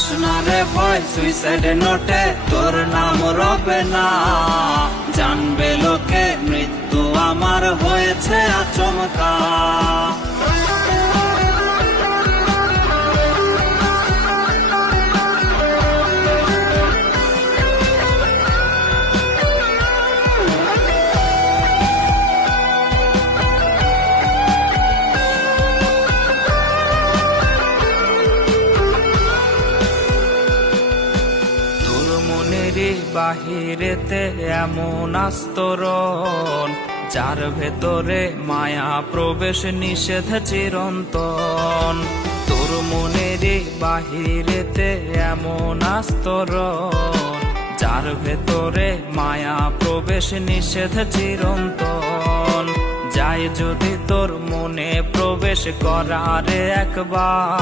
Pass না রে ভয়, সুইসাইড নোটে তোর নাম রবে না। জানবে লোকে মৃত্যু আমার হয়েছে আচমকা। মনেরই বাহিরেতে এমন আস্তরণ, যার ভেতরে মায়া প্রবেশ নিষেধ চিরন্তন। তোর মনেরই বাহিরেতে এমন আস্তরণ, যার ভেতরে মায়া প্রবেশ নিষেধ চিরন্তন। যাই যদি তোর মনে প্রবেশ করারে একবার,